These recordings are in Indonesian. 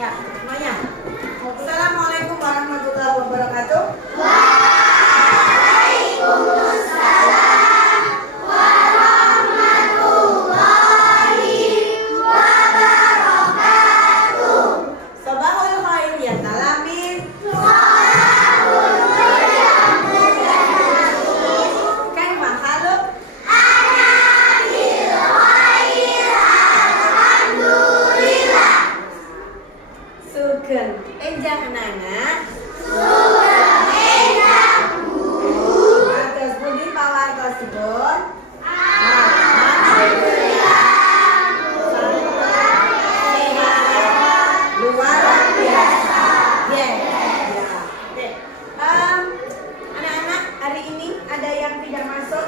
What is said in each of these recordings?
Ya, semuanya. Assalamualaikum warahmatullahi wabarakatuh. Waalaikumsalam warahmatullahi wabarakatuh. Sabahul khair ya talamin. Salahul Kaifa haluk? ana bil khair alhamdulillah. Sugeng enjang anak. Sugeng enjang Atas pundi pawartosipun? alhamdulillah. Luar biasa. Ya. Oke. Anak-anak, hari ini ada yang tidak masuk?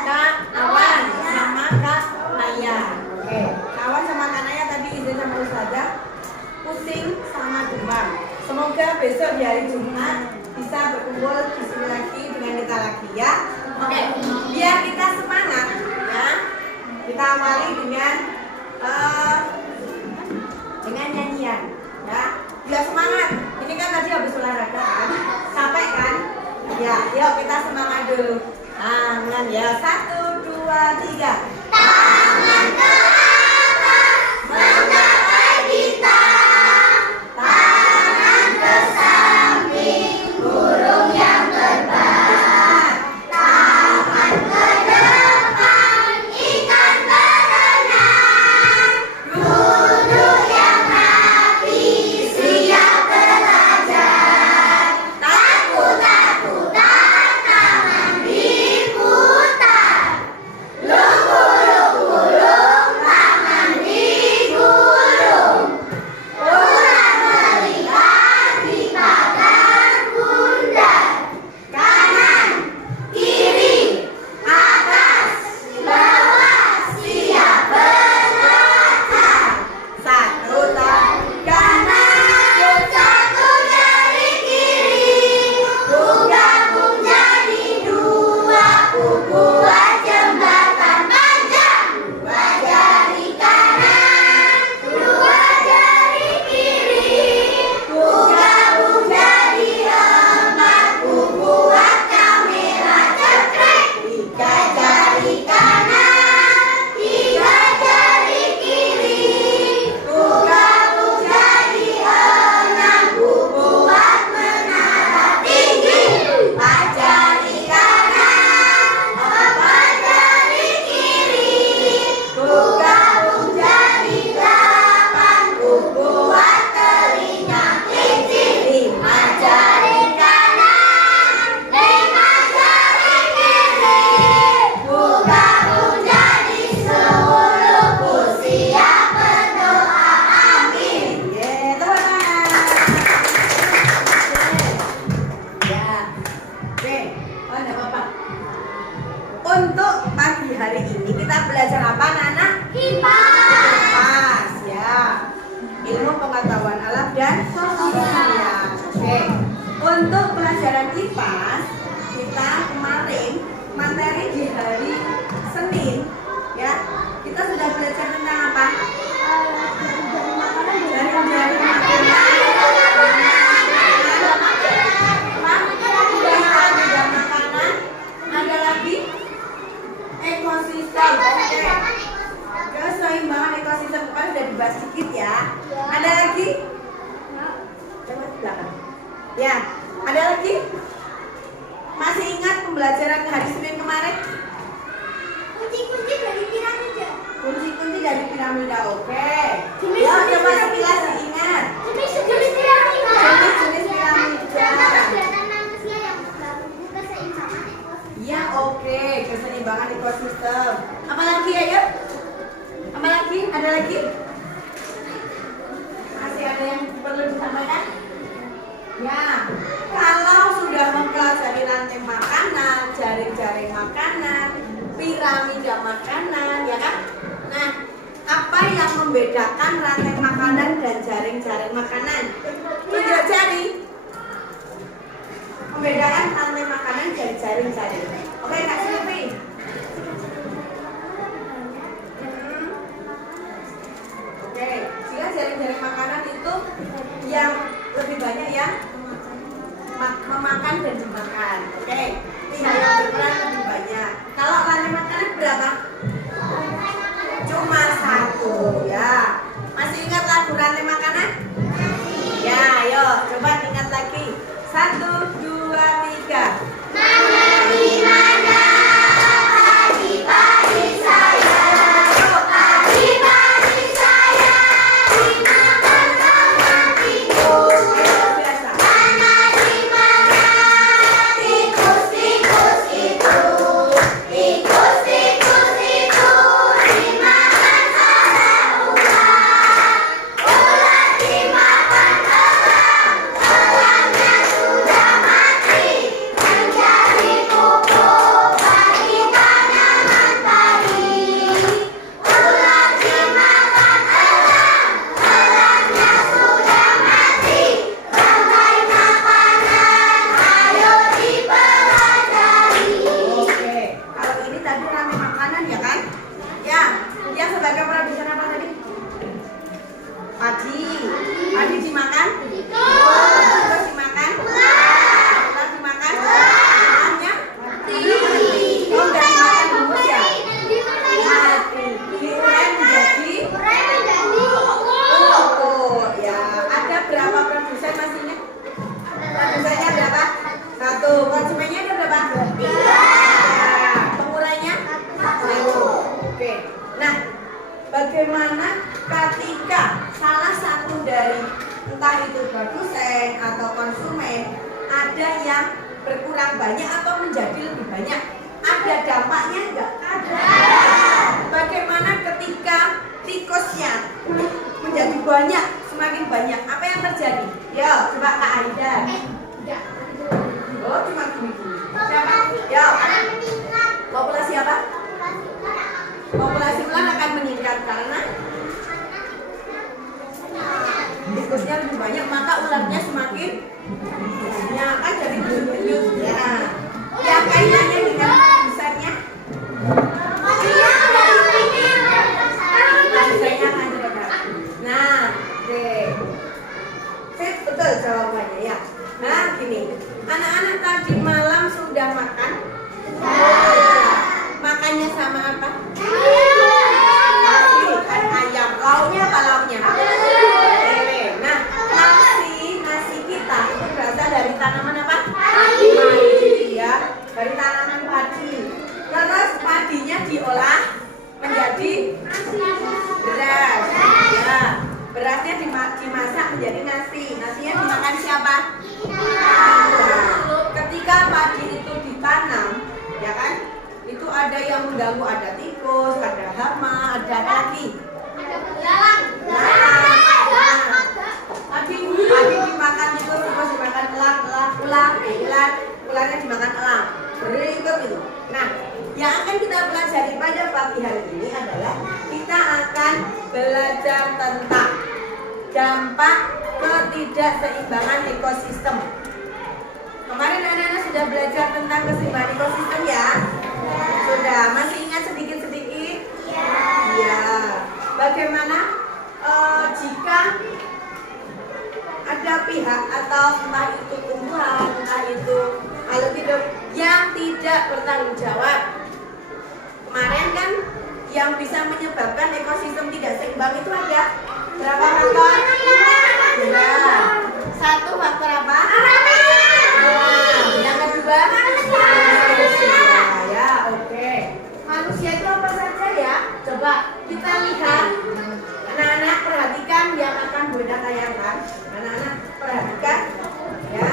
Kak Awan sama Kak Naya. Oke. Kak Awan sama Kak Naya tadi izin sama Ustazah pusing sama demam. Semoga besok di hari Jumat bisa berkumpul di sini lagi dengan kita lagi ya. Oke. Biar kita semangat ya. Kita awali dengan nyanyian ya. Biar semangat. Ini kan tadi habis olahraga kan. Capek kan? Ya, yuk kita semangat dulu. Tangan ya. 1, 2, 3. Tangan ke atas menggapai bintang, tangan ke samping burung yang terbang, tangan ke depan ikan berenang, duduk yang rapi siap belajar, takut-takutan tangan diputar, lunggu-lunggu tangan digulung, ular melihat di pagar bundar, kanan, kiri, atas, bawah siap berlakar. 1, 2, Kanan, satu jari kiri, ku gabung jadi dua, ku buat jembatan panjang. Dua jari kanan, dua jari kiri, ku gabung jadi empat, ku buat kamera cekrek. Tiga jari kanan, tiga jari kiri, ku gabung jadi enam, ku buat menara tinggi. Empat jari kanan, empat jari kiri, ku gabung jadi delapan, ku buat telinga kelinci. Lima jari kanan, lima jari kiri, ku gabung jadi 10, ku siap berdoa amin. Ye, tepuk tangan. Ya. Oke. Oh, enggak apa-apa. Untuk pagi hari ini kita belajar apa, anak-anak? Kipas. Ya. Ilmu pengetahuan alam dan sosial. Oke. Untuk pelajaran IPAS, kita kemarin materi di hari Senin ya. Kita sudah belajar tentang apa? Jari-jari makanan. Ada lagi ekosistem. Oke. Keseimbangan ekosistem kemarin sudah dibahas sedikit ya. Ada lagi? Coba di belakang. Ya, ada lagi? Masih ingat pembelajaran hari Senin kemarin? Kunci-kunci dari piramida. Kunci-kunci dari piramida. Oke. Jenis- Ya, jenis coba piramida. sekilas diingat. Jenis piramida. Jenis-jenis piramida. Kegiatan manusia yang mengganggu keseimbangan ekosistem. Ya, oke. Keseimbangan ekosistem. Apa lagi ya? Apa lagi? Ada lagi? Masih ada yang perlu disampaikan? Ya, kalau sudah mempelajari rantai makanan, jaring-jaring makanan, piramida makanan, ya kan? Nah, apa yang membedakan rantai makanan dan jaring-jaring makanan? Tunjuk jari. Membedakan rantai makanan dan jaring-jaring. Oke, Kak Silvi. Oke, jika jaring dari makanan itu yang lebih banyak yang memakan dan dimakan. Oke, pihak yang berperan lebih banyak. Kalau rantai makanan berapa? Cuma satu ya. Masih ingat lagu rantai makanan? Ya, ayo coba ingat lagi. 1, 2, 3. Mana pagi-pagi saya, pagi-pagi saya dimakan sama tikus. Biasa. Mana di mana tikus-tikus itu, tikus-tikus itu dimakan oleh ular. Ular dimakan elang, elangnya sudah mati menjadi pupuk bagi tanaman padi. Ular dimakan elang, elangnya sudah mati bagai makanan. Ayo dipelajari. Oke, kalau ini tadi rantai makanan ya kan? Ya, yang sebagai produsen apa tadi? Padi. Padi dimakan? Terus dimakan? Ular dimakan? Makannya? Oh, enggak dimakan bungkus ya? Mati. Diurai menjadi pupuk. Ya, ada berapa produsen masih ingat? Produsennya berapa? 1. Konsumennya ada berapa? 3. Pengurainya? 1. Oke. Nah, bagaimana ketika salah satu dari entah itu produsen atau konsumen ada yang berkurang banyak atau menjadi lebih banyak? Ada dampaknya enggak? Ada. Bagaimana ketika tikusnya menjadi banyak, semakin banyak, apa yang terjadi? Yo, coba Kak Aida. Oh, cuma gini-gini. Siapa? Yo, populasi apa? Populasi ular akan meningkat karena tikusnya lebih banyak, maka ularnya semakin banyak, kan jadi buyut-buyut. Ya, yang kaitannya dengan besarnya, besarnya akan berapa? Nah, oke. Sip, betul jawabannya ya. Nah, gini, anak-anak tadi malam sudah makan? Makannya sama apa? Nasi, kan ayam. Lauknya apa lauknya? Lele. Nah, nasi kita itu berasal dari tanaman apa? Padi ya, dari tanaman padi. Terus padinya diolah menjadi beras. Ya, berasnya dimasak menjadi nasi. Nasinya dimakan siapa? Ketika padi itu ditanam, ya kan? Itu ada yang mengganggu, ada tikus, ada hama, ada apa lagi? Belalang. Padi dimakan tikus, tikus dimakan ularnya dimakan elang. Berikut itu. Nah, yang akan kita pelajari pada pagi hari ini adalah kita akan belajar tentang dampak ketidakseimbangan ekosistem. Kemarin anak-anak sudah belajar tentang keseimbangan ekosistem ya? Sudah, masih ingat sedikit-sedikit? Iya. Bagaimana jika ada pihak atau entah itu tumbuhan, entah itu makhluk hidup yang tidak bertanggung jawab? Kemarin kan yang bisa menyebabkan ekosistem tidak seimbang itu ada berapa faktor? Ya. 1 faktor apa? Yang kedua? Manusia. Ya, oke. Manusia itu apa saja ya? Coba kita lihat. Anak-anak perhatikan yang akan Bunda tayangkan. Anak-anak perhatikan ya.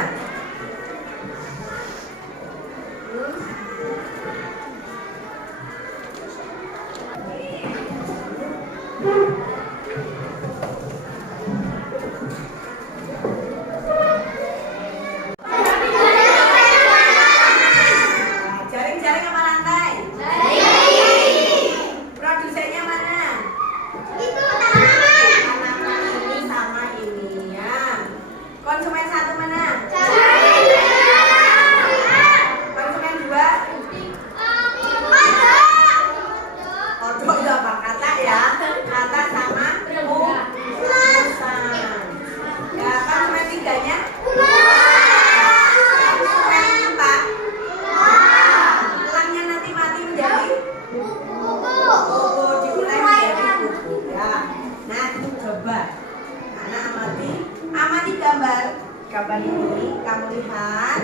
gambar ini kamu lihat.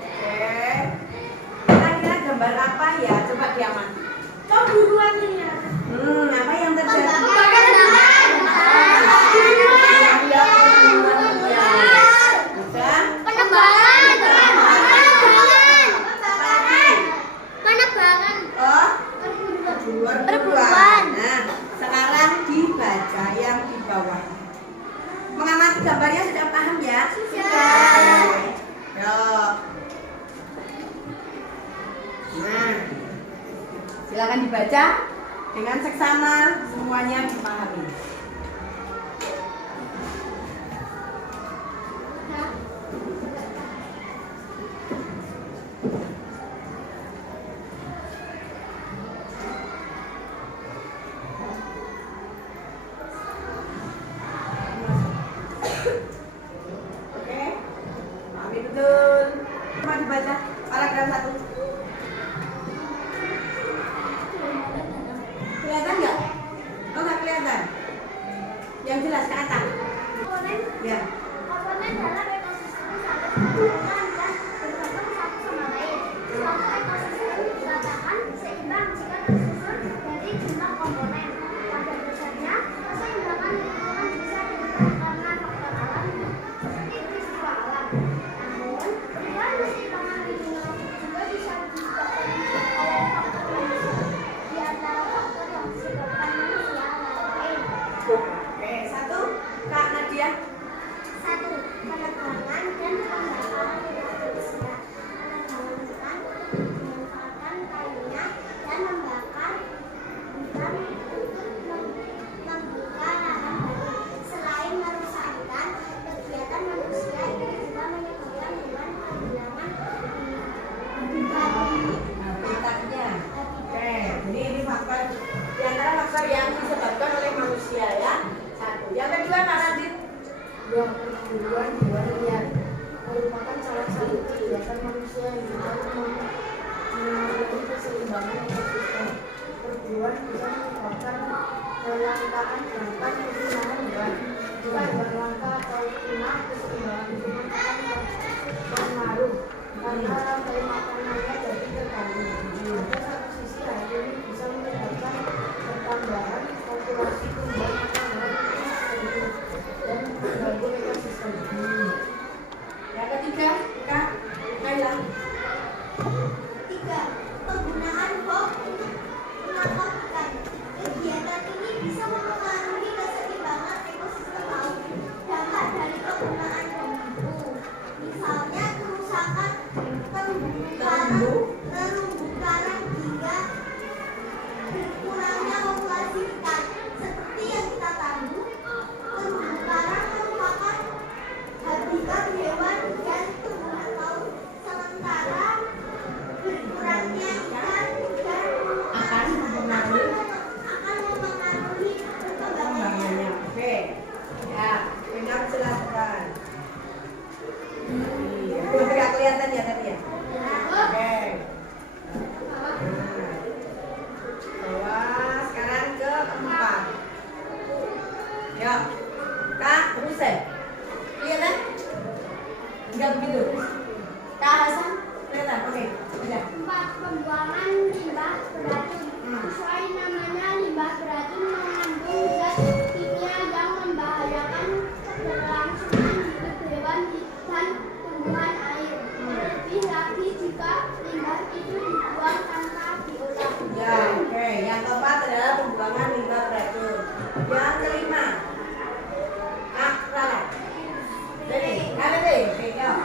Oke. Kira-kira gambar apa ya? Coba diamati. Kok buruan ya? Apa yang terjadi? Perburuan. Nah, sekarang dibaca yang di bawah. Mengamati gambarnya sudah paham ya? Sudah. Yuk. Nah, silakan dibaca dengan seksama, semuanya dipahami. Oke, pahami betul. Coba dibaca paragraf 1. Kelihatan nggak? Oh, nggak kelihatan. Yang jelas ke atas. Ya. Komponen dalam ekosistem saling berhubungan dan bergantung satu sama lain. Suatu ekosistem dikatakan seimbang jika tersusun dari jumlah komponen. Pada dasarnya, keseimbangan lingkungan bisa diukur karena faktor alam seperti peristiwa alam. Namun, perubahan keseimbangan lingkungan juga bisa disebabkan oleh faktor manusia. Di antara faktor yang disebabkan manusia lain. Oke, 1. Kak Nadia. 1. Penebangan dan pembakaran limbah manusia. Penebangan hutan memanfaatkan kayunya dan membakar hutan untuk membuka lahan baru. Selain merusak hutan, kegiatan manusia itu juga menyebabkan hewan kehilangan Habitatnya. Oke, ini faktor di antara faktor yang disebabkan oleh manusia ya. 1. Yang kedua Kak Radit. Perburuan hewan liar merupakan salah satu kegiatan manusia yang bisa mengaruhi keseimbangan ekosistem. Perburuan bisa menyebabkan kelangkaan bahkan kepunahan hewan. Jika hewan langka atau punah, keseimbangan lingkungan akan berpengaruh karena rantai makanannya jadi terganggu. Pada satu sisi, hal ini bisa menyebabkan pertambahan populasi tumbuhan atau hewan dan mengganggu ekosistem. Yang ketiga Kak Kaila. 3. Penggunaan bom untuk menangkap ikan. Kegiatan ini bisa mempengaruhi keseimbangan ekosistem laut. Dampak dari penggunaan bom itu, misalnya kerusakan terumbu karang hingga berkurangnya populasi ikan. Seperti yang kita tahu, terumbu karang merupakan habitat hewan dan tumbuhan laut. Sementara berkurangnya ikan dan Akan mempengaruhi akan mempengaruhi perkembangan. pengembangannya. Oke. Ya, dengar jelaskan. Nggak kelihatan ya tadi ya? Oke. Bawah, sekarang ke 4. Yuk. Kak Rusen. Kelihatan? Enggak begitu. Kak Hasan, kelihatan? Oke. Udah. 4. Pembuangan limbah beracun. Sesuai namanya, limbah beracun mengandung zat kimia yang membahayakan keberlangsungan hidup hewan dan tumbuhan air. Terlebih lagi jika limbah itu dibuang tanpa diolah. Ya, oke. Yang keempat adalah pembuangan limbah beracun. Yang kelima. Rara. Jadi, ada deh. Oke, yuk.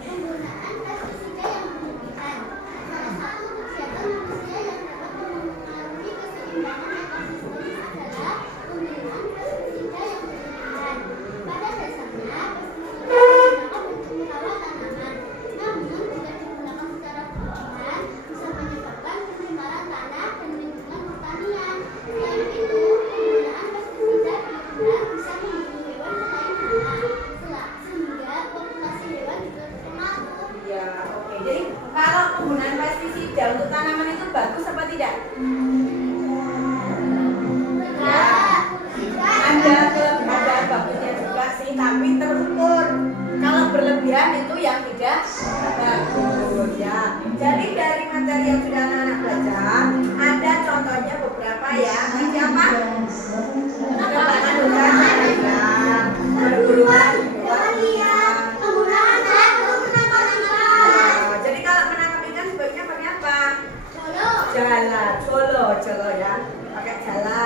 Penggunaan pestisida yang berlebihan. Salah satu kegiatan manusia yang dapat mempengaruhi keseimbangan ekosistem dan itu yang tidak bagus ya. Jadi dari materi yang sudah anak-anak baca, ada contohnya beberapa ya. Tadi apa? Penerbangan udara ya, perburuan liar, penggunaan alat untuk menangkap ikan. jadi kalau menangkap ikan sebaiknya pakai apa? Jalan. Jala ya, pakai jala.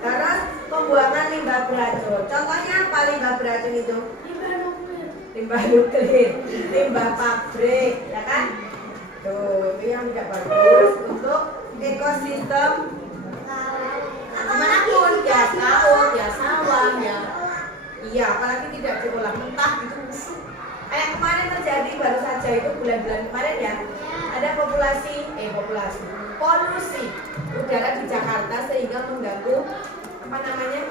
Terus pembuangan limbah beracun. Contohnya apa limbah beracun itu? Limbah nuklir, limbah pabrik, ya kan? Tuh, itu yang tidak bagus untuk ekosistem manapun, ya laut, ya sawah, ya. Iya, apalagi tidak diolah mentah gitu busuk. Kayak kemarin terjadi baru saja itu bulan-bulan kemarin ya, ada polusi udara di Jakarta sehingga mengganggu apa namanya?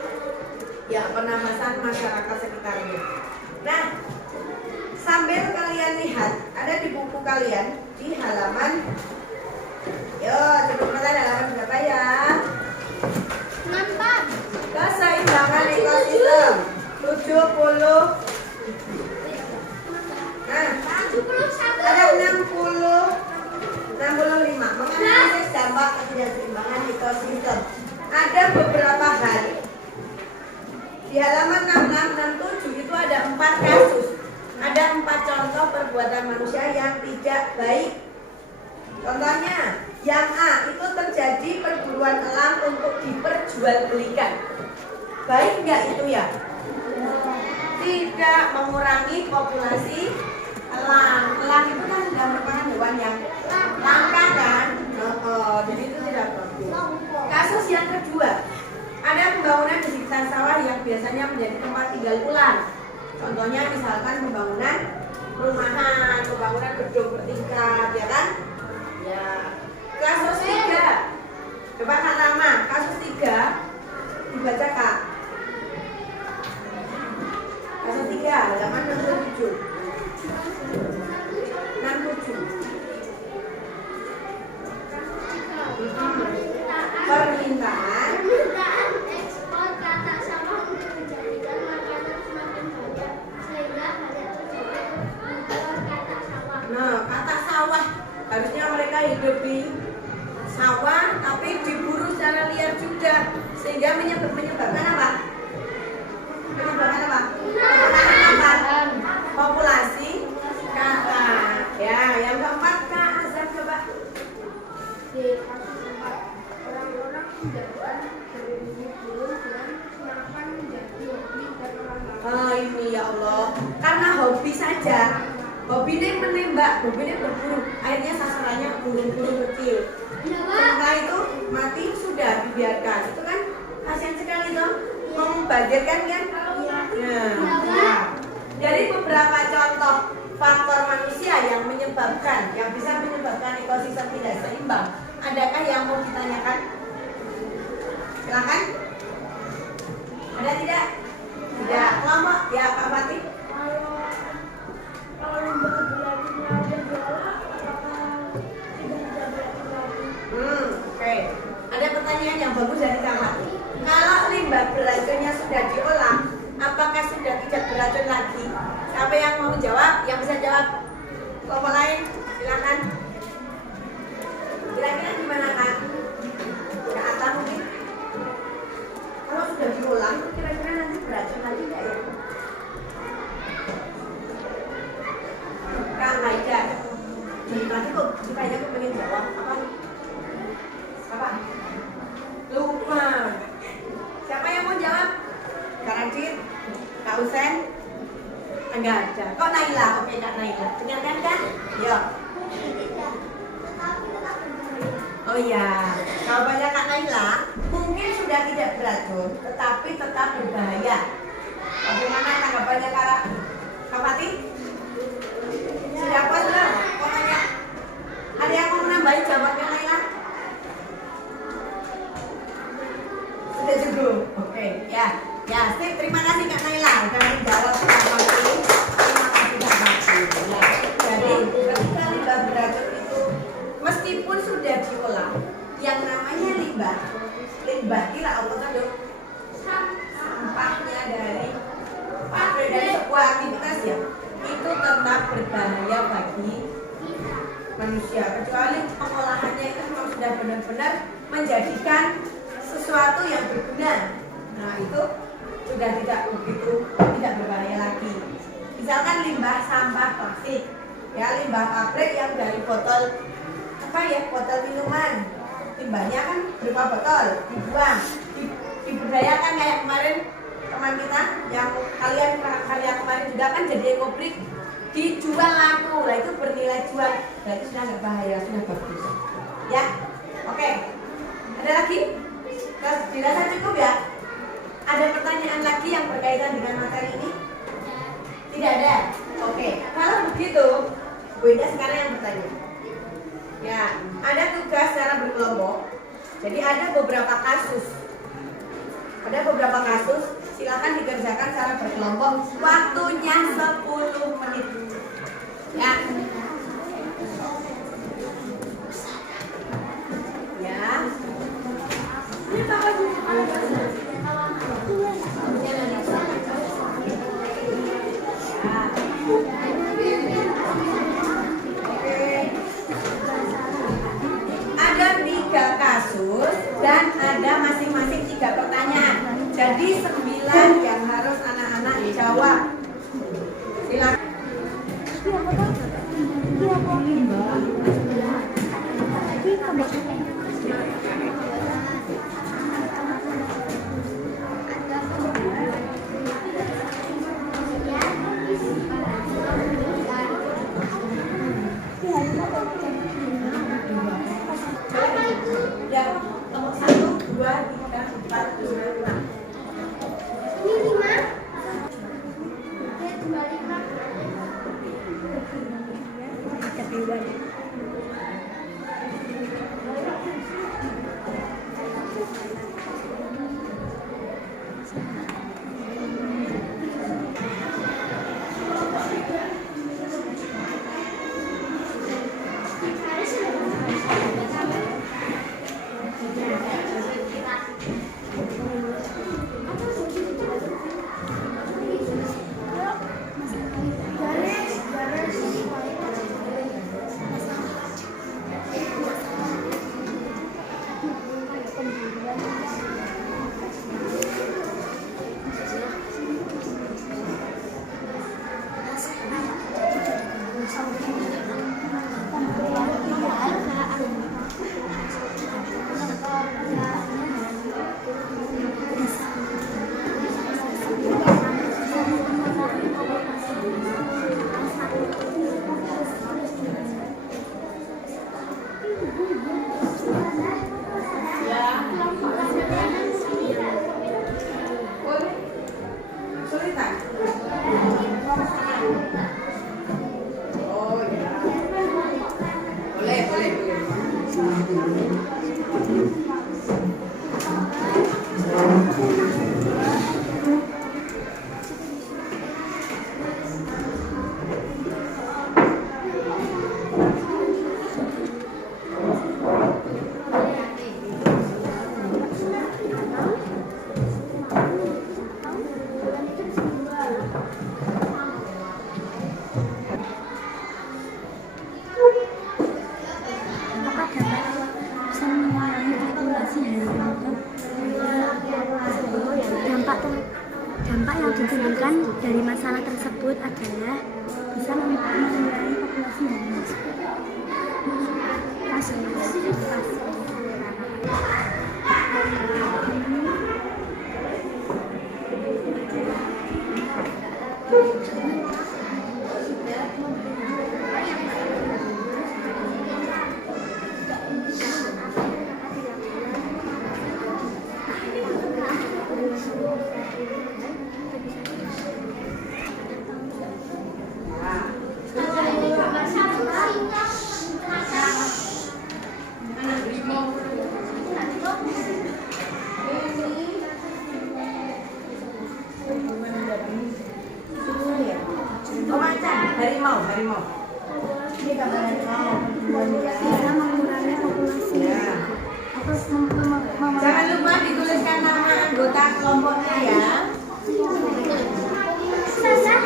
Ya, pernafasan masyarakat sekitarnya. Nah, sambil kalian lihat, ada di buku kalian di halaman, yo coba kalian halaman berapa ya? 64. Keseimbangan ekosistem 70. Nah, 71. ada 65 menganalisis dampak ketidakseimbangan ekosistem. Ada beberapa hal. Di halaman 6667 itu ada 4 kasus. Ada 4 contoh perbuatan manusia yang tidak baik. Contohnya, yang A itu terjadi perburuan elang untuk diperjualbelikan. Baik nggak itu ya? Tidak mengurangi populasi elang. Elang itu kan sudah merupakan hewan yang langka kan? Jadi itu tidak bagus. Kasus yang kedua, ada pembangunan di sekitar sawah yang biasanya menjadi tempat tinggal ular. Contohnya misalkan pembangunan perumahan, pembangunan gedung bertingkat, ya kan? Ya. Kasus 3. Coba Kak Rama, kasus 3 dibaca Kak. Kasus 3, halaman 67. 67. Permintaan ekspor katak sawah untuk menjadikan makanan semakin banyak sehingga banyak terjadi impor katak sawah. Nah, katak sawah harusnya mereka hidup di sawah tapi diburu secara liar juga sehingga menyebabkan apa? Menyebabkan apa? Penambahan populasi katak. Ya, yang keempat Kak Azam coba. Di kasus 4, orang-orang menjadikan berburu burung dengan melakukan menjadi hobi dan olahraga. Oh ini ya Allah, karena hobi saja, hobinya menembak, hobinya berburu, akhirnya sasarannya burung-burung kecil. Setelah itu mati sudah dibiarkan, itu kan kasihan sekali toh, membadirkan kan? Nah, jadi beberapa contoh faktor manusia yang menyebabkan, yang bisa menyebabkan ekosistem tidak seimbang. Adakah yang mau ditanyakan? Silakan. Ada tidak? Tidak. Kelompok ya Kak Fatih. Kalau limbah beracunnya ada diolah, apakah tidak bisa beracun lagi? Oke. Ada pertanyaan yang bagus dari Kak Fatih. Kalau limbah beracunnya sudah diolah, apakah sudah tidak beracun lagi? Siapa yang mau jawab? Yang bisa jawab? Kelompok lain, silakan. Kira-kira gimana Kak? Kak Atta mungkin? Kalau sudah diolah, kira-kira nanti beracun lagi nggak ya? Kak Maida, nanti kok supaya aku pengen jawab apa? Apa? Lupa. Siapa yang mau jawab? Kak Radit? Kak Usen? Enggak ada. Kok Naila? Oke Kak Naila. Dengarkan kan? Yuk. Oh iya, jawabannya Kak Naila mungkin sudah tidak beracun, tetapi tetap berbahaya. Bagaimana tanggapannya Kak Fatih? Sudah puas belum? Pokoknya ada yang mau menambahin jawaban Kak Naila? Sudah cukup. Oke, ya, sip. Terima kasih Kak Naila sudah menjawab Kak Fatih. Terima kasih Kak Fatih. Ya, jadi ketika limbah beracun itu meskipun sudah diolah, yang namanya limbah kira apa kan dok? Sampahnya dari pabrik, dari sebuah aktivitas ya, itu tetap manusia, kecuali pengolahannya itu memang sudah benar-benar menjadikan sesuatu yang berguna. Nah itu sudah tidak berbahaya lagi. Misalkan limbah sampah plastik, ya limbah pabrik yang dari botol botol minuman, limbahnya kan berupa botol dibuang, diberdayakan kayak kemarin teman kita yang kalian kemarin juga kan jadi ekobrik, dijual laku, lah itu bernilai jual, berarti sudah nggak bahaya, sudah bagus ya. Oke, ada lagi? Dirasa cukup ya? Ada pertanyaan lagi yang berkaitan dengan materi ini? Tidak ada? Oke, kalau begitu Bu Indah sekarang yang bertanya ya, ada tugas secara berkelompok. Jadi ada beberapa kasus, silakan dikerjakan secara berkelompok, waktunya 10 menit ya. Ya. Ini ada 3 kasus dan ada masing-masing 3 pertanyaan. Jadi 9 yang harus anak-anak jawab. Silakan. Ya, nomor 1, 2, 3, 4, 5. Ini 5. Oke, kembalikan. Kesulitan? Oh ya. Boleh. Dampak yang ditimbulkan dari masalah tersebut adalah bisa mengurangi populasi Harimau. Ini gambar harimau. bisa mengurangi populasi. Ya. Jangan lupa dituliskan nama anggota kelompoknya ya.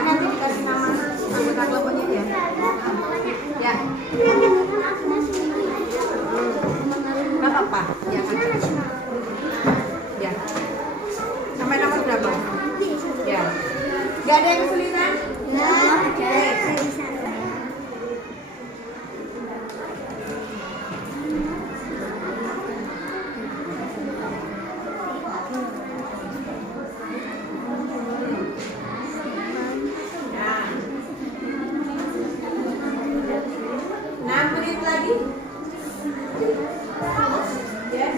Nanti dikasih nama anggota kelompoknya ya. Ya. Gak ada yang kesulitan? Nah, 6 menit lagi. Ya.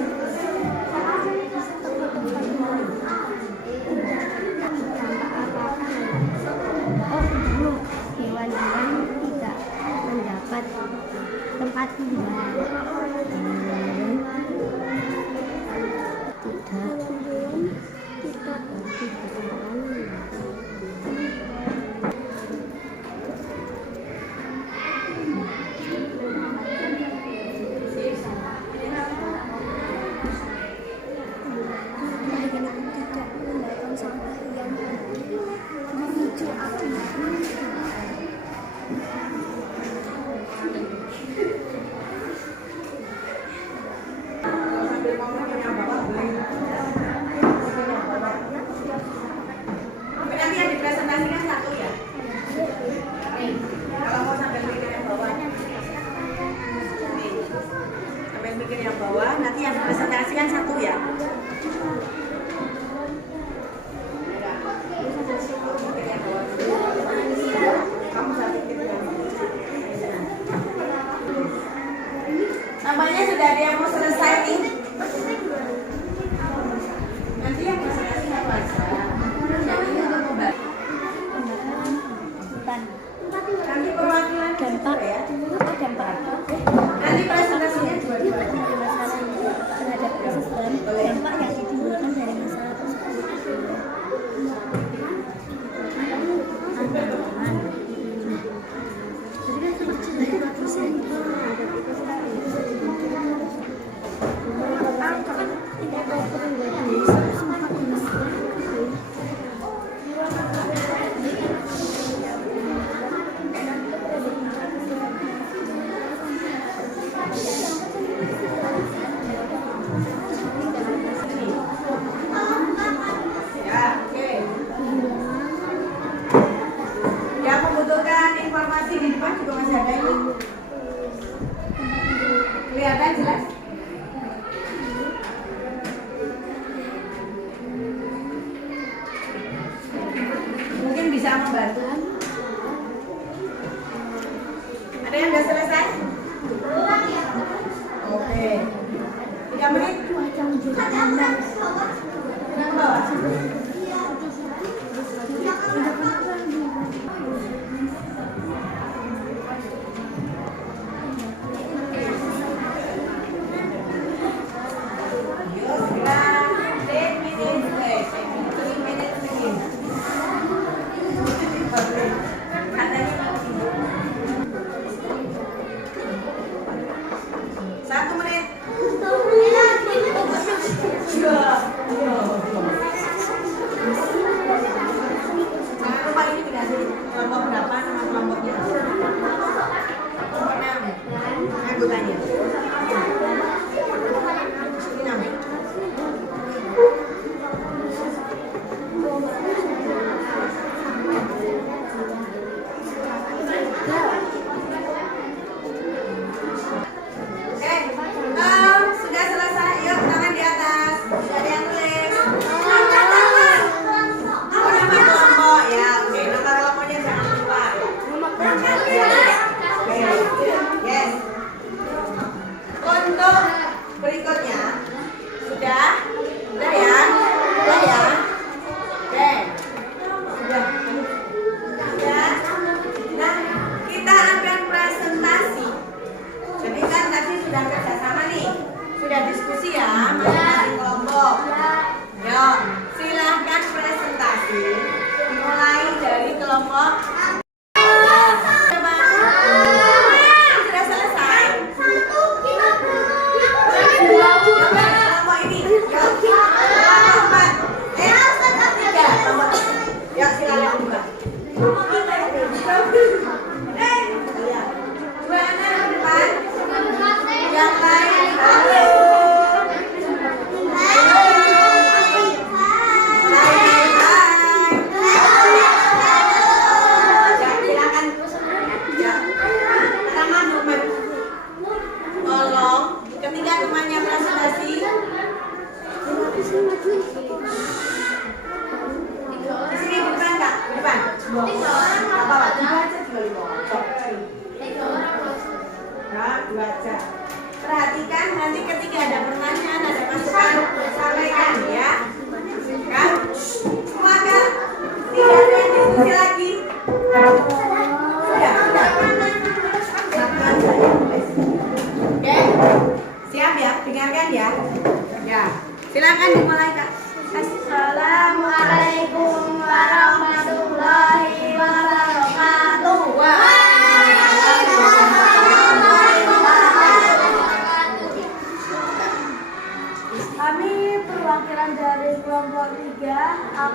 Hewan-hewan tidak mendapat tempat tinggal. Sambil ngomongin yang bawah boleh. Tapi nanti yang dipresentasikan satu ya. Nih, kalau mau sambil mikir yang bawah. Nih, sambil mikir yang bawah, nanti yang dipresentasikan satu ya. Mikir yang bawah dulu. Kamu bisa mikir yang bawah. Namanya sudah ada yang mau selesai nih. Nanti yang presentasi apa aja? Yang ini untuk obat. Nanti perwakilan Dampak ya. apa dampak? Nanti presentasinya dua-dua. Masalah terhadap ekosistem, dampak yang ditimbulkan dari masalah tersebut. Teman-teman. Jadi kan seperti terhadap ekosistem. Ya, oke. Yang membutuhkan informasi di depan juga masih ada ini. Kelihatan jelas? Mungkin bisa membantu. Ada yang sudah selesai? Oke. 3 menit. Yang bawah. Minutes left. 3 minutes begin.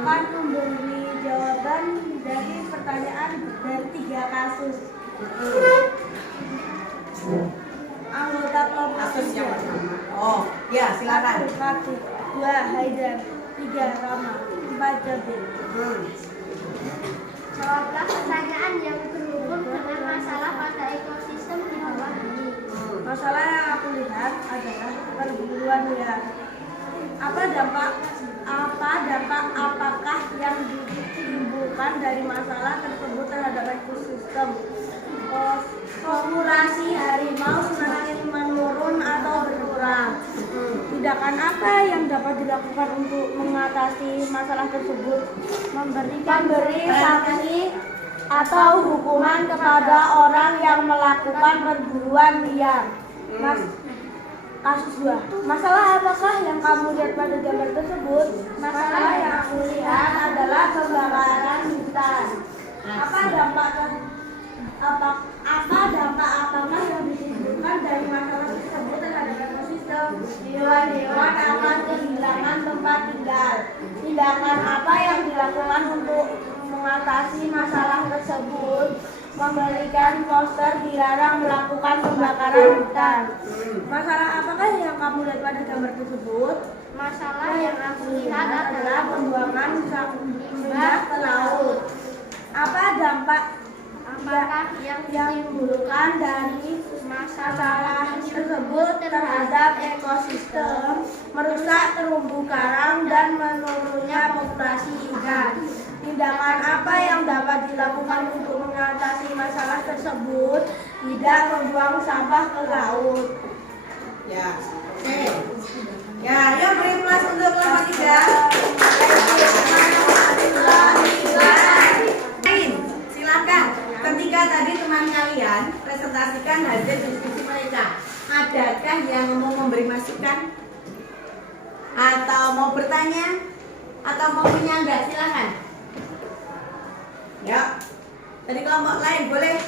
akan memberi jawaban dari pertanyaan dari 3 kasus. Anggota kelompok Kasus yang pertama. Oh, ya silakan. 1 Khatib, 2 Haidar, 3 Rama, 4 Jabir. Jawablah pertanyaan yang berhubung dengan masalah pada ekosistem di bawah ini. Masalah yang aku lihat adalah perburuan liar. Apakah yang ditimbulkan dari masalah tersebut terhadap ekosistem? Populasi harimau semakin menurun atau berkurang. Tindakan apa yang dapat dilakukan untuk mengatasi masalah tersebut? Memberi sanksi atau hukuman kepada orang yang melakukan perburuan liar. Kasus 2. Masalah apakah yang kamu lihat pada gambar tersebut? Masalah yang aku lihat adalah kebakaran hutan. Apa dampak apakah yang ditimbulkan dari masalah tersebut terhadap ekosistem? Hewan-hewan akan kehilangan tempat tinggal. Tindakan apa yang dilakukan untuk mengatasi masalah tersebut? Memberikan poster dilarang melakukan pembakaran hutan. Masalah apakah yang kamu lihat pada gambar tersebut? Masalah yang aku lihat adalah pembuangan limbah ke laut. Apa dampak apakah yang ditimbulkan dari masalah tersebut terhadap ekosistem, merusak terumbu karang dan menurunnya populasi ikan. Tindakan apa yang dapat dilakukan untuk mengatasi masalah tersebut? Tidak membuang sampah ke laut. Ya, oke. Ya, yuk beri plus untuk kelompok 3. Silakan. Ketika tadi teman kalian presentasikan hasil diskusi mereka, adakah yang mau memberi masukan? Atau mau bertanya? Atau mau menyanggah? Silakan. Ya. Tadi kelompok lain boleh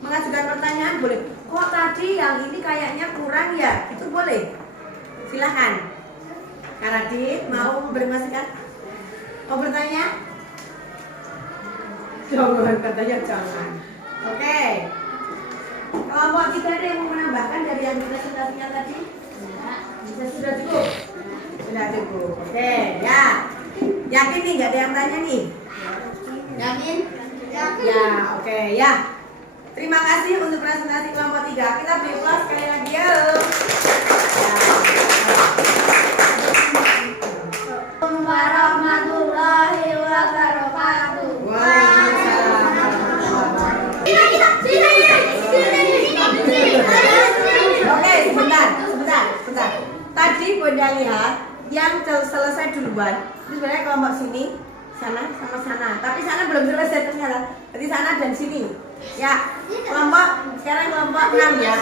mengajukan pertanyaan, boleh. Kok tadi yang ini kayaknya kurang ya? Itu boleh. Silakan. Kak Radit mau memberi masukan? Mau bertanya? Jangan, katanya jangan. Oke. Kelompok 3 ada yang mau menambahkan dari yang dipresentasikan tadi? Sudah cukup? Sudah cukup. Oke, ya. Yakin nih nggak ada yang tanya nih? Yakin? Ya, oke ya. Terima kasih untuk presentasi kelompok 3. Kita beri plus sekali lagi ya. Assalamualaikum warahmatullahi wabarakatuh. Waalaikumsalam. Oke, sebentar. Tadi Bunda lihat yang selesai duluan. Itu sebenarnya kelompok sini, sana sama sana. Tapi sana belum selesai ternyata. Jadi sana dan sini. Ya, sekarang kelompok 6 ya.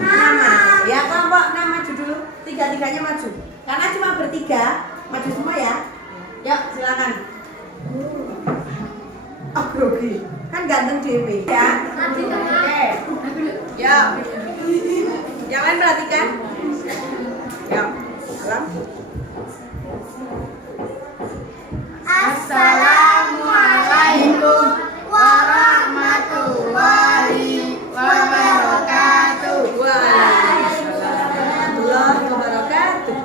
Nama. Ya, kelompok 6 maju dulu. Tiga-tiganya maju. Karena cuma bertiga, maju semua ya. Yuk, silakan. Oh, grogi. Kan ganteng dewe ya. Oke. Ya. Yang lain perhatikan. Ya. Salam. Assalamualaikum warahmatullahi wabarakatuh. Waalaikumsalam warahmatullahi wabarakatuh.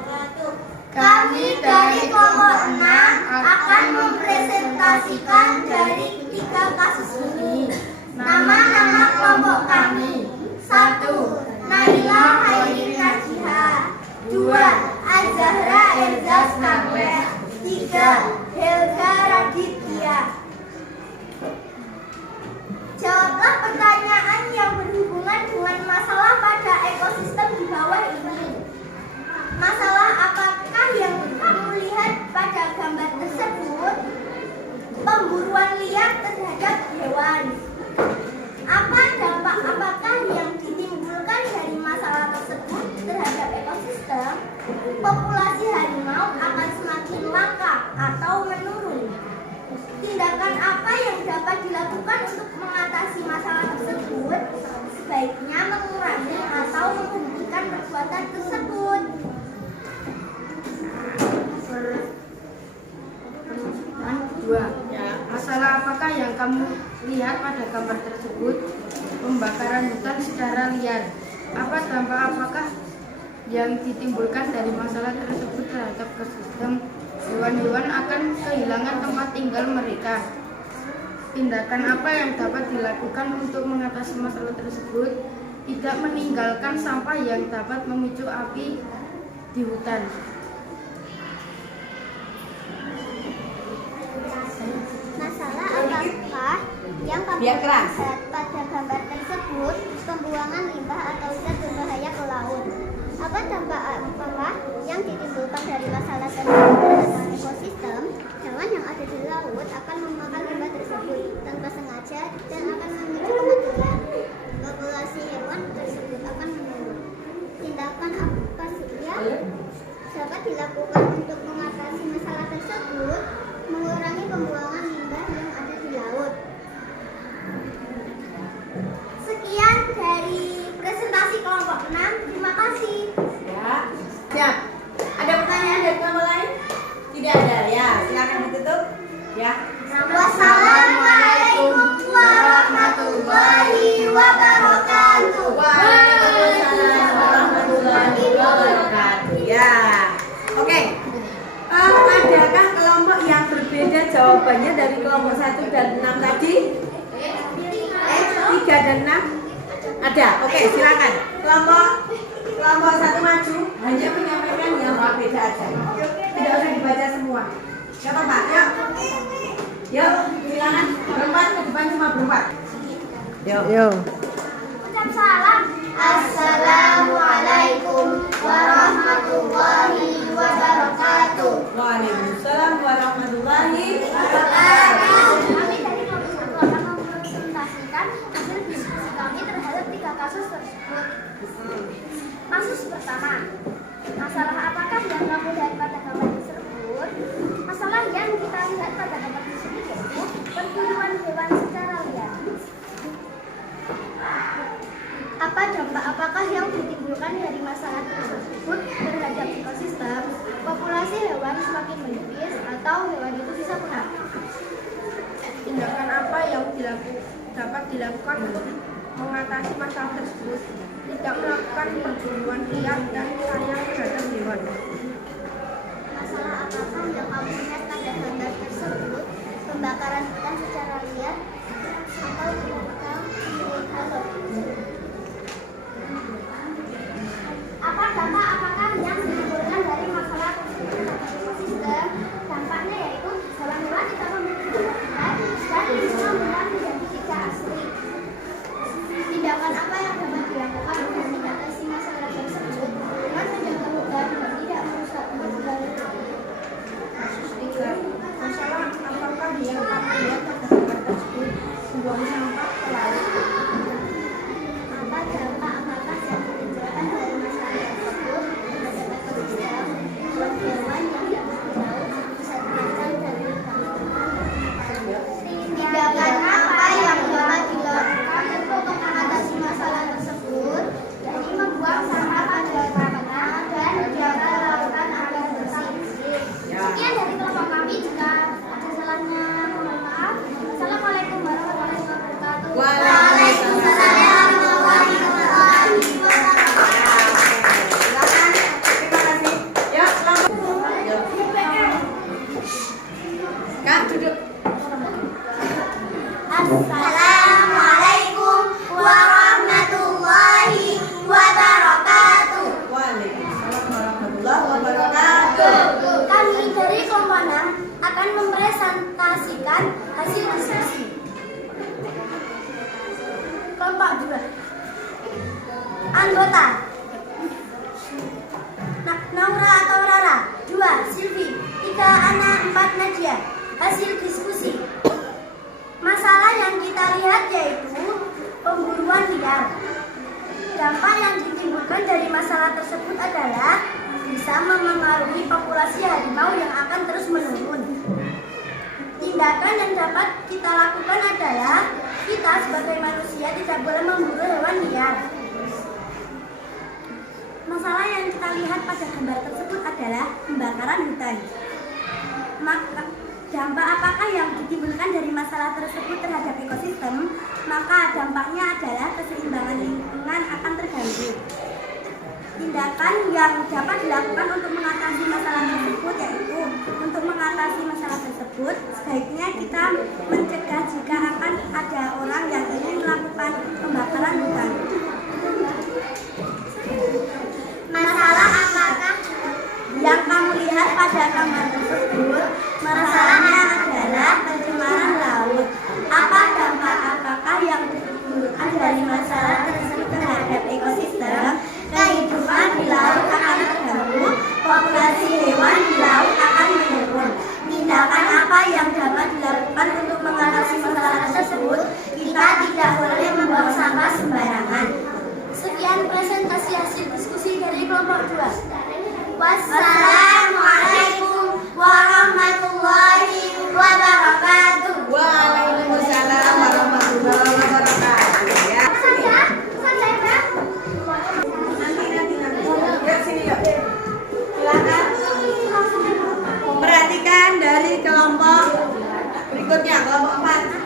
Kami dari kelompok 6 akan mempresentasikan dari 3 kasus ini. Nama-nama kelompok kami: 1. Naila Hairi Najiha, 2. Azahra Erzas Nabeh, 3. Helga Raditya. Jawablah pertanyaan yang berhubungan dengan masalah pada ekosistem di bawah ini. Masalah apakah yang kamu lihat pada gambar tersebut? Pemburuan liar terhadap hewan. Apakah yang ditimbulkan dari masalah tersebut terhadap ekosistem? Populasi harimau akan semakin langka atau menurun. Tindakan apa yang dapat dilakukan untuk mengatasi masalah tersebut? Sebaiknya mengurangi atau menghentikan perbuatan tersebut. 2. Masalah apakah yang kamu lihat pada gambar tersebut? Pembakaran hutan secara liar. Apakah yang ditimbulkan dari masalah tersebut terhadap ekosistem? Hewan-hewan akan kehilangan tempat tinggal mereka. Tindakan apa yang dapat dilakukan untuk mengatasi masalah tersebut? Tidak meninggalkan sampah yang dapat memicu api di hutan. Masalah apakah yang kamu lihat pada gambar tersebut? Pembuangan limbah atau zat berbahaya ke laut. Apa dampak apakah yang ditimbulkan dari masalah tersebut terhadap ekosistem? Hewan yang ada di laut akan memakan limbah tersebut tanpa sengaja dan akan memicu kematian. Populasi hewan tersebut akan menurun. Tindakan apa saja dapat dilakukan untuk mengatasi masalah tersebut? Mengurangi pembuangan limbah yang ada di laut. Sekian dari presentasi kelompok 6. Terima kasih. Ya, siap. Ada pertanyaan dari kelompok lain? Tidak ada. Ya, silakan ditutup. Ya. Wassalamualaikum warahmatullahi wabarakatuh. Waalaikumsalam warahmatullahi wabarakatuh. Ya. Oke. Adakah kelompok yang berbeda jawabannya dari kelompok 1 dan 6 tadi? 3 dan 6? Ada. Oke, silakan. Kelompok 1 maju, hanya menyampaikan yang berbeda aja. Tidak usah dibaca semua. Gak apa-apa. Yuk, silakan. Berempat ke depan, cuma berempat. Yuk. Ucap salam. Assalamualaikum warahmatullahi wabarakatuh. Waalaikumsalam warahmatullahi wabarakatuh. Kami dari kelompok 1 akan mempresentasikan hasil diskusi kami terhadap 3 kasus tersebut. Kasus pertama, masalah apakah yang kamu lihat pada gambar tersebut? Masalah yang kita lihat pada gambar tersebut yaitu perburuan hewan secara liar. Apakah yang ditimbulkan dari masalah tersebut terhadap ekosistem? Populasi hewan semakin menipis atau hewan itu bisa punah? Tindakan apa yang dapat dilakukan untuk mengatasi masalah tersebut? Tidak melakukan perburuan liar dan sayang terhadap hewan. Masalah apakah yang kamu lihat pada gambar tersebut? Pembakaran hutan secara liar atau tindakan ilegal? Apakah yang ditimbulkan dari masalah tersebut terhadap ekosistem? Dampaknya yaitu hewan-hewan tidak memiliki habitat dan lingkungan menjadi tidak asli. Tindakan apa yang dapat dilakukan untuk mengatasi masalah tersebut dengan menjaga hutan dan tidak merusak hutan? Kasus 3. Masalah apakah yang kamu lihat pada gambar tersebut? Membuang sampah ke laut. Apa dampak apakah yang ditimbulkan dari masalah tersebut terhadap ekosistem? Hewan yang hidup di laut bisa terancam dari tindakan apa yang dapat dilakukan untuk mengatasi masalah tersebut? Jadi membuang sampah pada tempatnya dan menjaga lautan agar bersih. Sekian dari kelompok kami. Jika ada salahnya, mohon maaf. Assalamualaikum warahmatullahi wabarakatuh. Waalaikumsalam warahmatullahi wabarakatuh. Silakan. Terima kasih. Yuk, kelompok. Kak, duduk. Assalamualaikum warahmatullahi wabarakatuh. Waalaikumsalam warahmatullahi wabarakatuh. Kami dari kelompok 6 akan mempresentasikan hasil diskusi. Kelompok 2. Anggota Naura atau Rara. 2. Silvi. 3. Ana. 4. Nadia. Hasil diskusi. Masalah yang kita lihat yaitu pemburuan liar. Dampak yang ditimbulkan dari masalah tersebut adalah bisa memengaruhi populasi harimau yang akan terus menurun. Tindakan yang dapat kita lakukan adalah kita sebagai manusia tidak boleh memburu hewan liar. Masalah yang kita lihat pada gambar tersebut adalah pembakaran hutan. dampak apakah yang ditimbulkan dari masalah tersebut terhadap ekosistem, maka dampaknya adalah keseimbangan lingkungan akan terganggu. Tindakan yang dapat dilakukan untuk mengatasi masalah tersebut yaitu untuk mengatasi masalah tersebut sebaiknya kita mencegah jika akan ada orang yang ingin melakukan pembakaran hutan. Masalah apakah Yang kamu lihat pada gambar tersebut, masalahnya adalah pencemaran laut. Apakah yang ditimbulkan dari masalah tersebut terhadap ekosistem? Kehidupan di laut akan terganggu, populasi hewan di laut akan menurun. Tindakan apa yang dapat dilakukan untuk mengatasi masalah tersebut? Kita tidak boleh membuang sampah sembarangan. Sekian presentasi hasil diskusi dari kelompok 2. Wassalamualaikum warahmatullahi wabarakatuh. Waalaikumsalam warahmatullahi wabarakatuh. Ya. Nanti. Yuk sini yuk. Silakan. Perhatikan dari kelompok berikutnya, kelompok 4.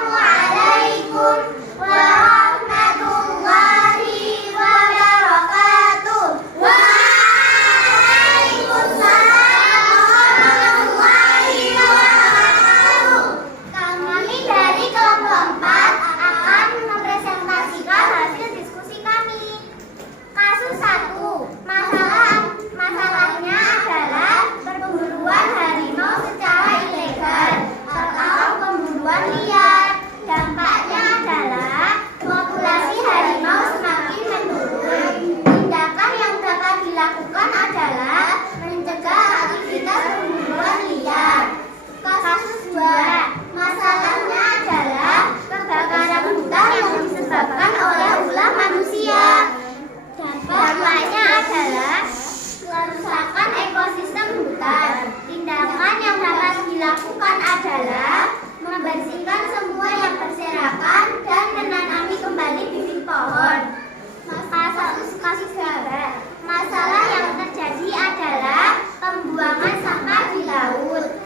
Assalamualaikum warahmatullahi wabarakatuh. Waalaikumsalam warahmatullahi wabarakatuh. Kami dari kelompok 4 akan mempresentasikan hasil diskusi kami. Kasus 1. Masalahnya adalah pemburuan harimau secara ilegal atau pemburuan liar. Dampaknya adalah populasi harimau semakin menurun. Tindakan yang dapat dilakukan adalah mencegah aktivitas pemburuan liar. Kasus 2. Masalahnya adalah kebakaran hutan yang disebabkan oleh ulah manusia. Dampaknya adalah kerusakan ekosistem hutan. Tindakan yang dapat dilakukan adalah membersihkan semua yang berserakan dan menanami kembali bibit pohon. Kasus 3. Masalah yang terjadi adalah pembuangan sampah di laut.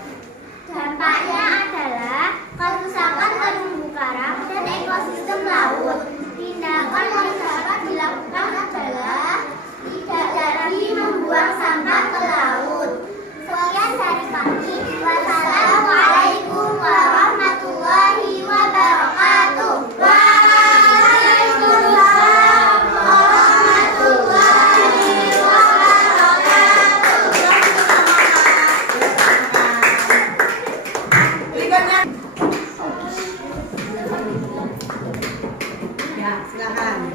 Dampaknya adalah kerusakan terumbu karang dan ekosistem laut. Tindakan yang dapat dilakukan adalah tidak lagi membuang sampah ke laut. Sekian dari kami. Wassalamualaikum warahmatullahi wabarakatuh. Waalaikumsalam warahmatullahi wabarakatuh. Berikutnya. Ya, silakan.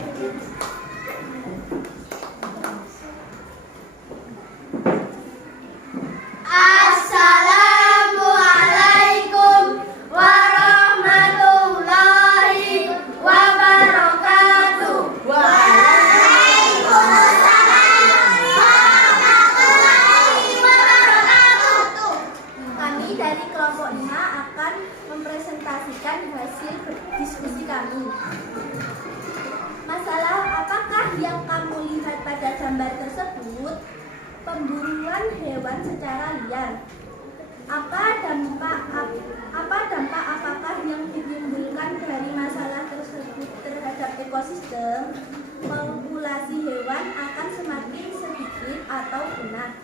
Assalamualaikum warahmatullahi wabarakatuh. Waalaikumsalam warahmatullahi wabarakatuh. Kami dari kelompok 5 akan mempresentasikan hasil diskusi kami. Masalah apakah yang kamu lihat pada gambar tersebut? Pemburuan hewan secara liar. Apa dampak apakah yang ditimbulkan dari masalah tersebut terhadap ekosistem? Populasi hewan akan semakin sedikit atau punah.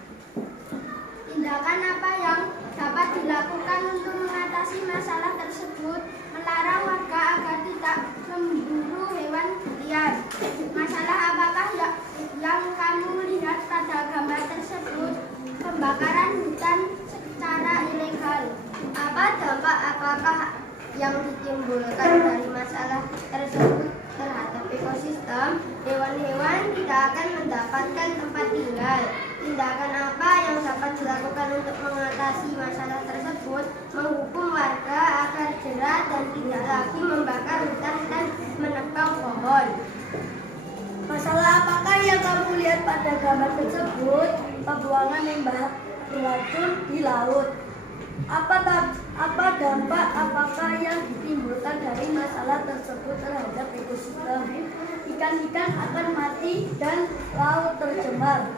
Tindakan apa yang dapat dilakukan untuk mengatasi masalah tersebut? Melarang warga agar tidak memburu hewan liar. Masalah apakah yang kamu lihat pada gambar tersebut? Pembakaran hutan secara ilegal. Apa dampak apakah yang ditimbulkan dari masalah tersebut terhadap ekosistem? Hewan-hewan tidak akan mendapatkan tempat tinggal. Tindakan apa yang dapat dilakukan untuk mengatasi masalah tersebut? Menghukum warga agar jerah dan tidak lagi membakar hutan dan menebang pohon. Masalah apakah yang kamu lihat pada gambar tersebut? Pembuangan limbah beracun di laut. Apa dampak apakah yang ditimbulkan dari masalah tersebut terhadap ekosistem? Ikan-ikan akan mati dan laut tercemar.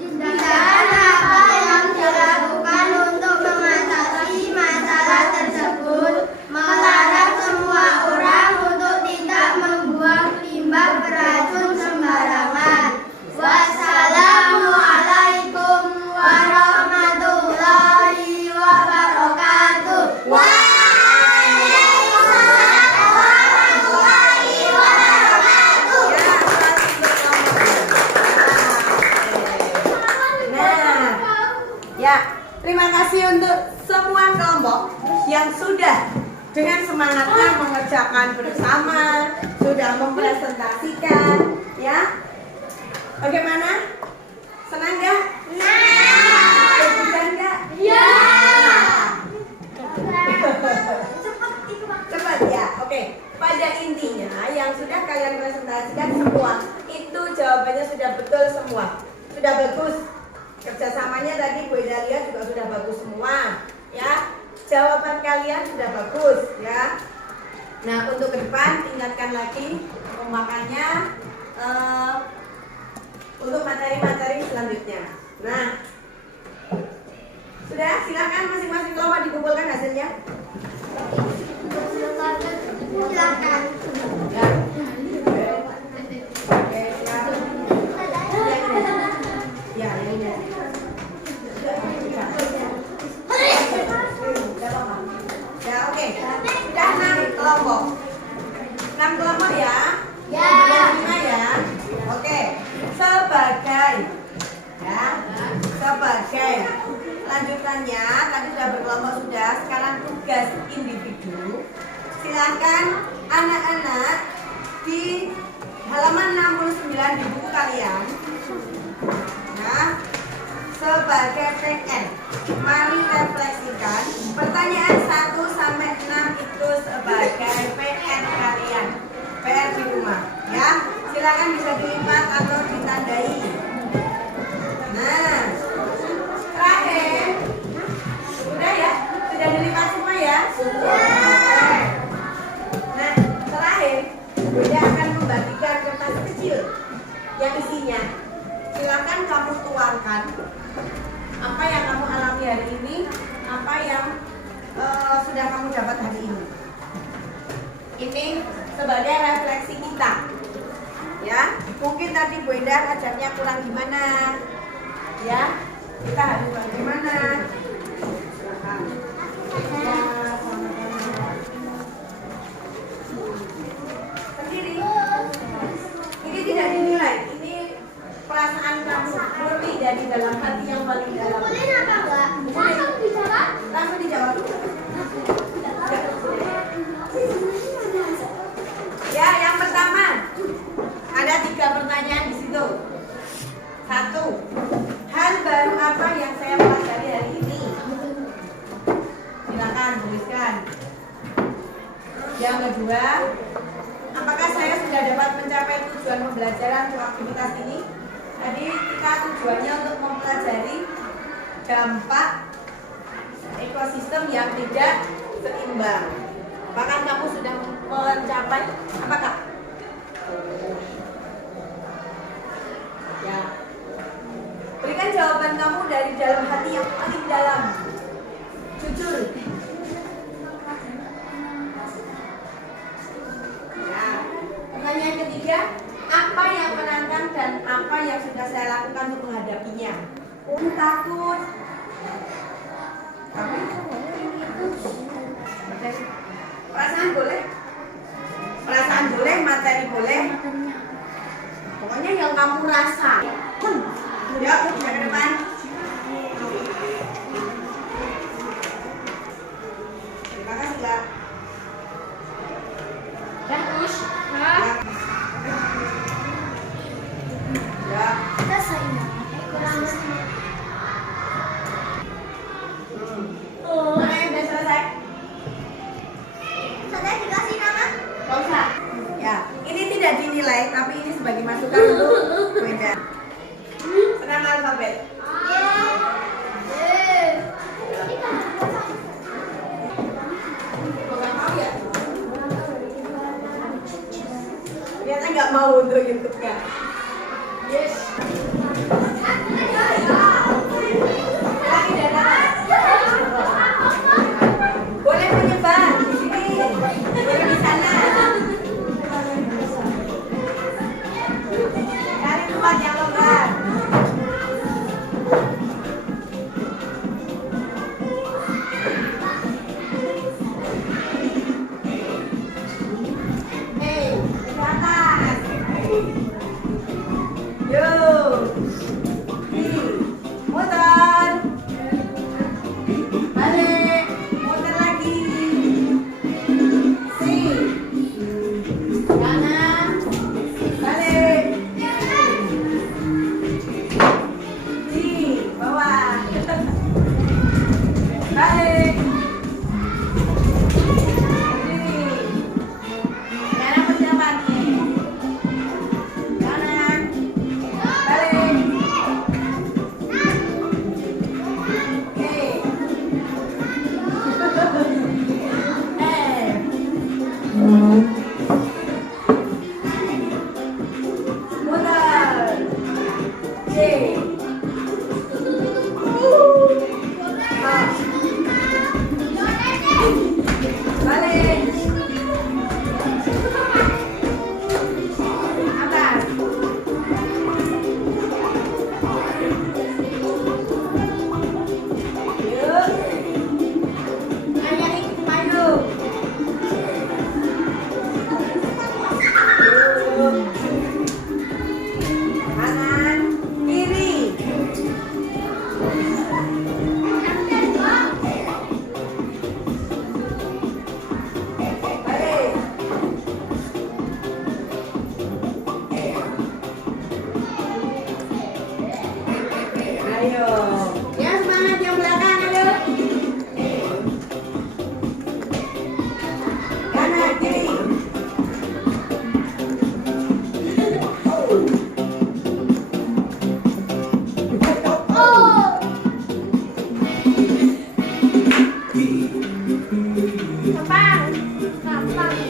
Tindakan apa yang dilakukan untuk mengatasi masalah tersebut? Melarang semua orang untuk tidak membuang limbah beracun sembarangan. Wassalamualaikum warahmatullahi wabarakatuh. Waalaikumsalam warahmatullahi wabarakatuh. Nah, ya, terima kasih untuk semua kelompok yang sudah dengan semangatnya mengerjakan bersama, sudah mempresentasikan, ya. Bagaimana? Senang nggak? Deg-degan nggak? Ya. Cepat ya, oke. Pada intinya yang sudah kalian presentasikan semua itu jawabannya sudah betul semua, sudah bagus. Kerjasamanya tadi Bu Ida lihat juga sudah bagus semua, ya. Jawaban kalian sudah bagus, ya. Nah, untuk ke depan tingkatkan lagi pemakannya untuk materi-materi selanjutnya. Nah, sudah, silakan masing-masing kelompok dikumpulkan hasilnya. Silakan. Ya. Oke, siap. Ya, ini. Ya, oke. Sudah 6 kelompok. 6 kelompok ya? Ya. 5 ya. Oke. Sebagai lanjutannya tadi sudah berkelompok sudah, sekarang tugas individu. Silakan anak-anak di halaman 69 di buku kalian. Nah, sebagai PN, mari refleksikan pertanyaan 1 sampai 6 itu sebagai PN kalian. PR di rumah, ya. Silakan bisa dilipat atau ditandai. Nah, terakhir, sudah ya? Sudah dilipat semua ya? Sudah. Nah, terakhir, Bunda akan membagikan kertas kecil yang isinya. Silakan kamu tuangkan apa yang kamu alami hari ini, apa yang sudah kamu dapat hari ini. Ini sebagai refleksi kita, ya. Mungkin tadi Bu Enda ajarnya kurang gimana, ya. Kita harus bagaimana? Silakan. Ya, sama-sama. Sendiri. Ini tidak dinilai. Ini perasaan kamu murni dari dalam hati yang paling dalam. Boleh apa enggak? Langsung dijawab. Langsung dijawab. Ya, yang pertama ada 3 pertanyaan di situ. 1. Hal baru apa yang saya pelajari hari ini? Silakan tuliskan. Yang kedua, apakah saya sudah dapat mencapai tujuan pembelajaran untuk aktivitas ini? Tadi kita tujuannya untuk mempelajari dampak ekosistem yang tidak seimbang. Apakah kamu sudah mencapai? Apakah? Ya. Berikan jawaban kamu dari dalam hati yang paling dalam. Jujur. Ya. Pertanyaan ketiga, apa yang menantang dan apa yang sudah saya lakukan untuk menghadapinya? Takut. Tapi perasaan boleh, perasaan boleh, materi boleh. Pokoknya yang kamu rasa. Ya, ke depan. Terima kasih, Kak. Bagus. Ya. Selesai. Kurang Oke, udah selesai. Saya dikasih nama. Gak usah. Ya, ini tidak dinilai, tapi ini sebagai masukan untuk beda. Senang alfabet. Ini kan Ternyata nggak mau untuk YouTube-nya. Yes. Lagi dadah. Boleh menyebar di sini, boleh di sana. Cari tempat yang longgar. Hei, ke atas. Yuk. Muter. Balik. Muter lagi. Kanan. Balik. Di bawah. Balik. Kanan persiapan nih. Kanan. Balik. Oke. Muter. C. Balik. Atas. Yuk. Yang ikut maju. Yuk. Kanan, kiri. Balik. Ayo. Yang semangat yang belakang, ayo. Kanan, kiri.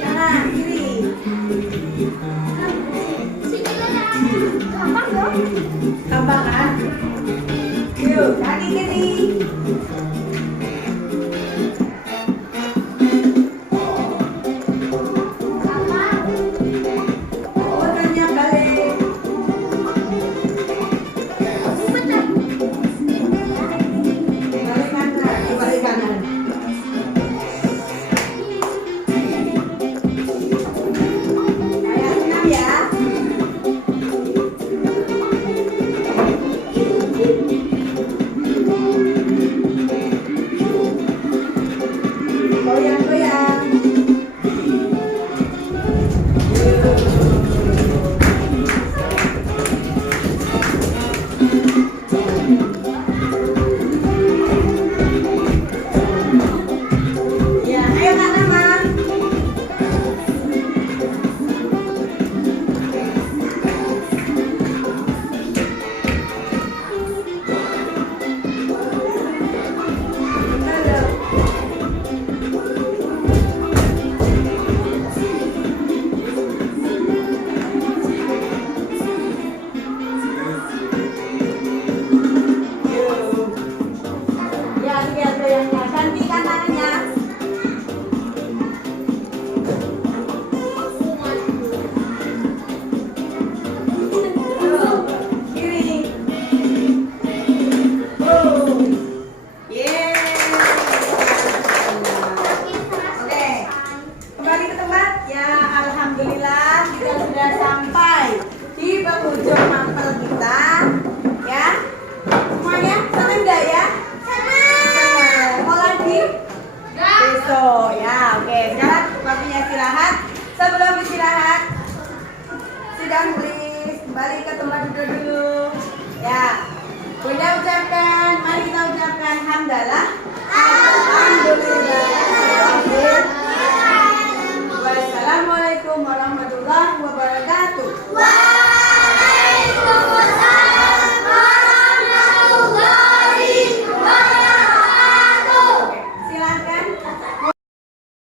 Kanan, kiri. Gampang kan? Yuk, kaki kiri. Muternya balik. Balik kanan, balik kanan. Kayak senang ya. Goyang-goyang. Ya, ayo Kak Nama. Ya, lihat goyangnya. Gantikan tangannya. Kiri. Yeay. Oke. Kembali ke tempat. Ya, alhamdulillah kita sudah sampai di penghujung mapel kita.